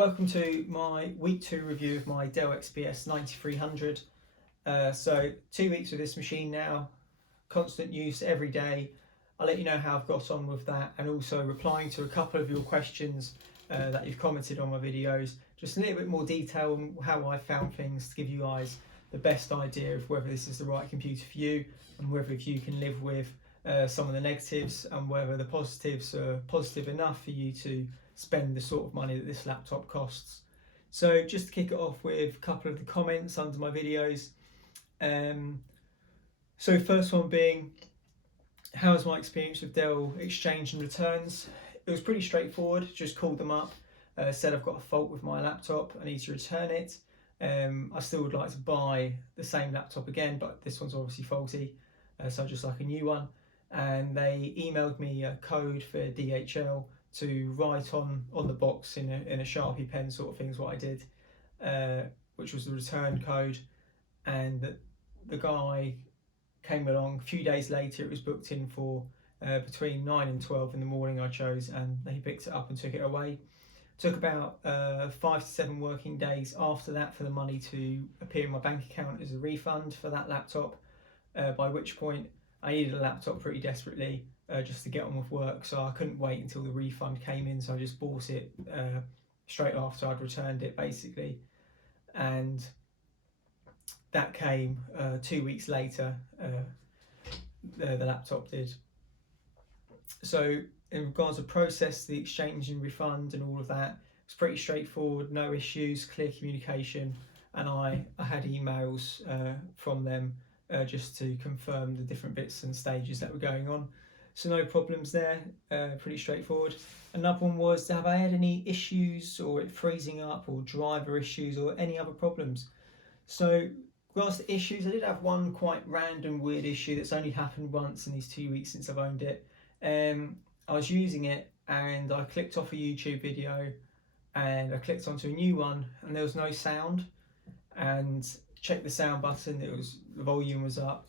Welcome to my week 2 review of my Dell XPS 9300. So 2 weeks with this machine now, constant use every day. I'll let you know how I've got on with that, and also replying to a couple of your questions that you've commented on my videos. Just a little bit more detail on how I found things to give you guys the best idea of whether this is the right computer for you and whether you can live with some of the negatives and whether the positives are positive enough for you to spend the sort of money that this laptop costs. So just to kick it off with a couple of the comments under my videos. So first one being, how was my experience with Dell exchange and returns? It was pretty straightforward. Just called them up, said I've got a fault with my laptop, I need to return it. I still would like to buy the same laptop again, but this one's obviously faulty, so I'd just like a new one. And they emailed me a code for DHL to write on the box in a Sharpie pen sort of thing is what I did, which was the return code. And the guy came along a few days later. It was booked in for between 9 and 12 in the morning I chose, and he picked it up and took it away. Took about 5 to 7 working days after that for the money to appear in my bank account as a refund for that laptop, by which point I needed a laptop pretty desperately just to get on with work, so I couldn't wait until the refund came in, so I just bought it straight after I'd returned it basically. And that came 2 weeks later, the laptop did. So in regards to process, the exchange and refund and all of that, it's pretty straightforward, no issues, clear communication, and I had emails from them just to confirm the different bits and stages that were going on. So no problems there, pretty straightforward. Another one was, have I had any issues or it freezing up or driver issues or any other problems? So regards to issues, I did have one quite random weird issue that's only happened once in these 2 weeks since I've owned it. I was using it and I clicked off a YouTube video and I clicked onto a new one and there was no sound, and checked the sound button, the volume was up.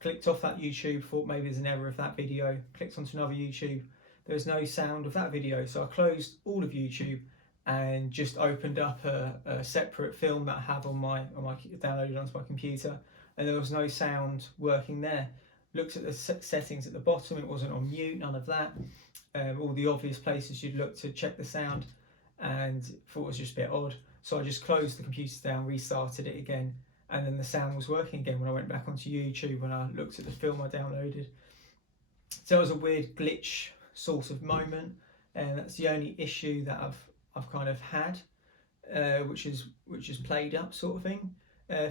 Clicked off that YouTube, thought maybe there's an error of that video, clicked onto another YouTube, there was no sound of that video, so I closed all of YouTube and just opened up a separate film that I have on my downloaded onto my computer, and there was no sound working there. Looked at the settings at the bottom, it wasn't on mute, none of that. All the obvious places you'd look to check the sound, and thought it was just a bit odd. So I just closed the computer down, restarted it again, and then the sound was working again when I went back onto YouTube when I looked at the film I downloaded. So it was a weird glitch sort of moment, and that's the only issue that I've kind of had, which is played up sort of thing.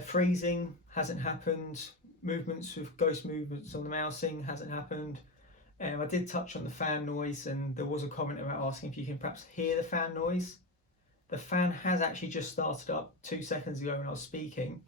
Freezing hasn't happened. Movements with ghost movements on the mousing hasn't happened. I did touch on the fan noise, and there was a comment about asking if you can perhaps hear the fan noise. The fan has actually just started up 2 seconds ago when I was speaking.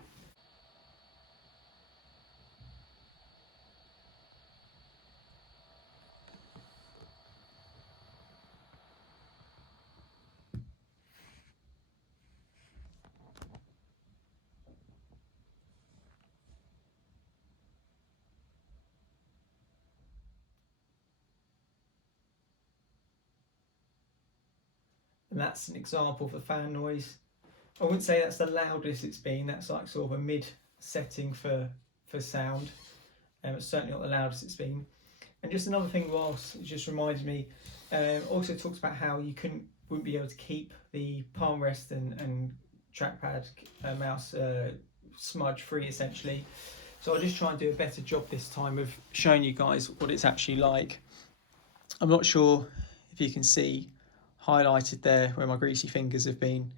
And that's an example of the fan noise. I wouldn't say that's the loudest it's been, that's like sort of a mid setting for sound. It's certainly not the loudest it's been. And just another thing, whilst it just reminded me, also talks about how you wouldn't be able to keep the palm rest and trackpad mouse smudge free essentially. So I'll just try and do a better job this time of showing you guys what it's actually like. I'm not sure if you can see highlighted there where my greasy fingers have been,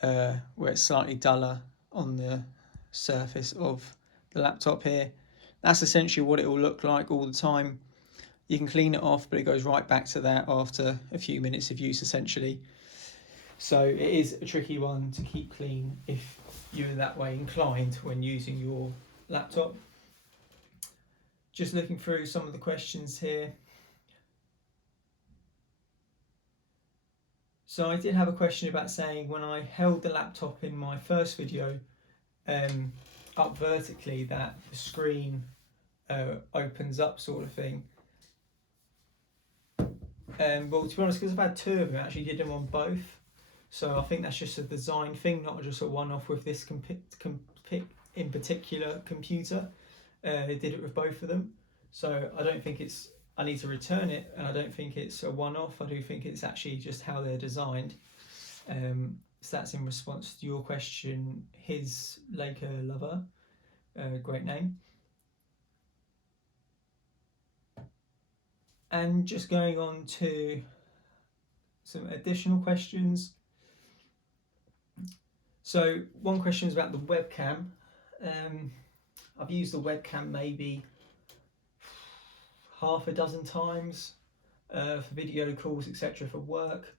where it's slightly duller on the surface of the laptop here. That's essentially what it will look like all the time. You can clean it off, but it goes right back to that after a few minutes of use essentially. So it is a tricky one to keep clean if you're that way inclined when using your laptop. Just looking through some of the questions here. So I did have a question about saying when I held the laptop in my first video up vertically that the screen opens up sort of thing. Well, to be honest, because I've had two of them, I actually did them on both. So I think that's just a design thing, not just a one-off with this in particular computer. They did it with both of them. So I don't think I need to return it, and I don't think it's a one-off. I do think it's actually just how they're designed. So that's in response to your question, his Laker lover, great name. And just going on to some additional questions. So one question is about the webcam. I've used the webcam maybe half a dozen times for video calls, etc. for work.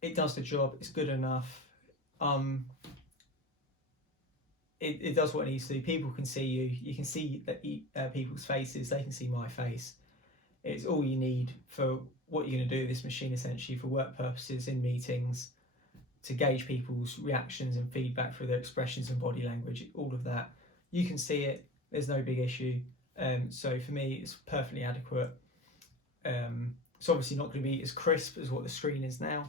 It does the job, it's good enough. It does what it needs to do. People can see you, you can see people's faces, they can see my face. It's all you need for what you're going to do with this machine, essentially for work purposes, in meetings, to gauge people's reactions and feedback through their expressions and body language, all of that. You can see it, there's no big issue. So for me, it's perfectly adequate. It's obviously not going to be as crisp as what the screen is now,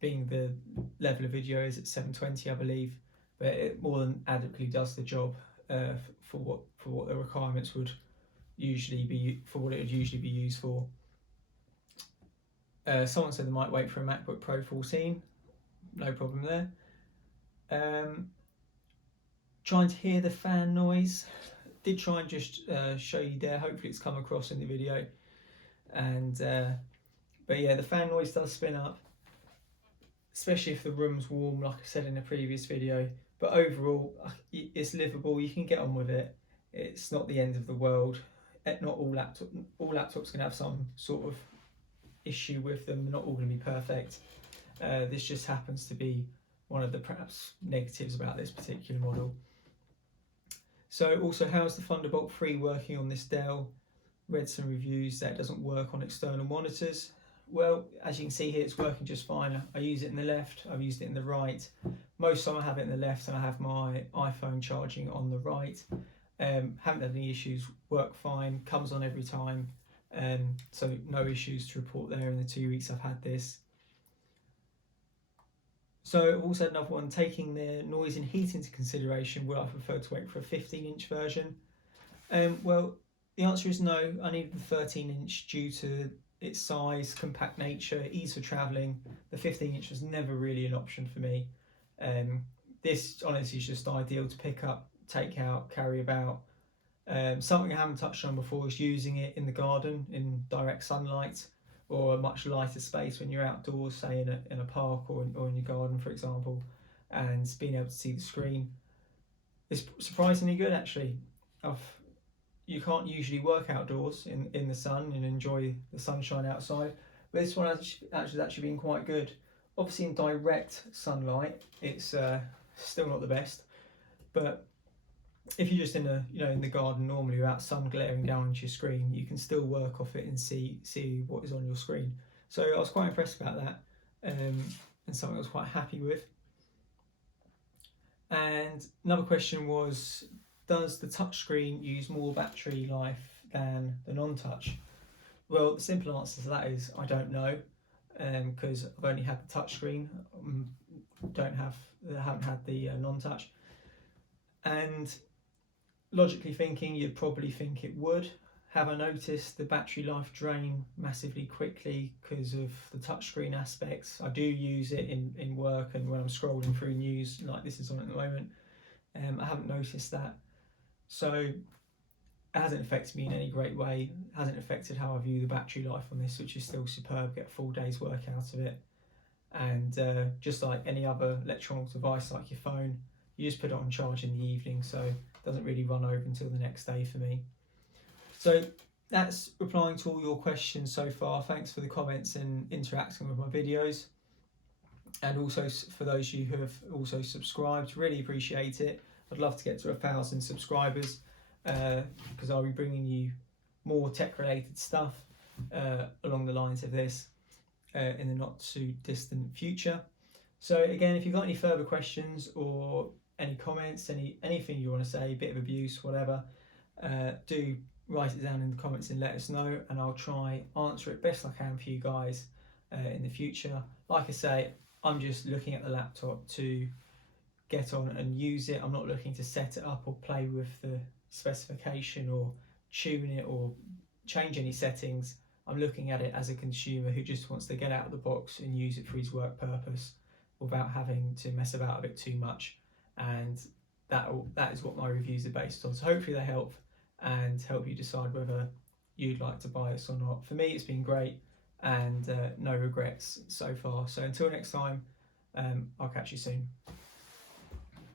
being the level of video is at 720, I believe, but it more than adequately does the job for what the requirements would usually be, for what it would usually be used for. Someone said they might wait for a MacBook Pro 14. No problem there. Trying to hear the fan noise. Did try and just show you there. Hopefully it's come across in the video. And but yeah, the fan noise does spin up, especially if the room's warm, like I said in a previous video. But overall, it's livable. You can get on with it. It's not the end of the world. Not all laptops can have some sort of issue with them. They're not all going to be perfect. This just happens to be one of the perhaps negatives about this particular model. So also, how's the Thunderbolt 3 working on this Dell? Read some reviews that it doesn't work on external monitors. Well, as you can see here, it's working just fine. I use it in the left, I've used it in the right. Most of the time I have it in the left and I have my iPhone charging on the right. Haven't had any issues, work fine, comes on every time. So no issues to report there in the 2 weeks I've had this. So I've also had another one, taking the noise and heat into consideration, would I prefer to wait for a 15-inch version? Well, the answer is no. I needed the 13-inch due to its size, compact nature, ease for travelling. The 15-inch was never really an option for me. This honestly is just ideal to pick up, take out, carry about. Something I haven't touched on before is using it in the garden in direct sunlight, or a much lighter space when you're outdoors, say in a park or in your garden, for example, and being able to see the screen. It's surprisingly good, actually. You can't usually work outdoors in the sun and enjoy the sunshine outside, but this one has actually been quite good. Obviously in direct sunlight, it's still not the best, but if you're just in the garden normally without sun glaring down into your screen, you can still work off it and see what is on your screen. So I was quite impressed about that, and something I was quite happy with. And another question was, does the touchscreen use more battery life than the non-touch? Well, the simple answer to that is I don't know, because I've only had the touchscreen, haven't had the non-touch. And logically thinking, you'd probably think it would. Have I noticed the battery life drain massively quickly because of the touchscreen aspects? I do use it in work and when I'm scrolling through news like this is on at the moment. I haven't noticed that. So it hasn't affected me in any great way. It hasn't affected how I view the battery life on this, which is still superb. Get a full day's work out of it. And just like any other electronic device like your phone, you just put it on charge in the evening, so it doesn't really run over until the next day for me. So that's replying to all your questions so far. Thanks for the comments and interacting with my videos. And also for those of you who have also subscribed, really appreciate it. I'd love to get to 1,000 subscribers because I'll be bringing you more tech related stuff along the lines of this in the not too distant future. So again, if you've got any further questions or any comments, anything you want to say, bit of abuse, whatever, do write it down in the comments and let us know, and I'll try answer it best I can for you guys in the future. Like I say, I'm just looking at the laptop to get on and use it. I'm not looking to set it up or play with the specification or tune it or change any settings. I'm looking at it as a consumer who just wants to get out of the box and use it for his work purpose without having to mess about a bit too much, and that is what my reviews are based on. So hopefully they help and help you decide whether you'd like to buy this or not. For me, it's been great, and no regrets so far. So until next time, I'll catch you soon.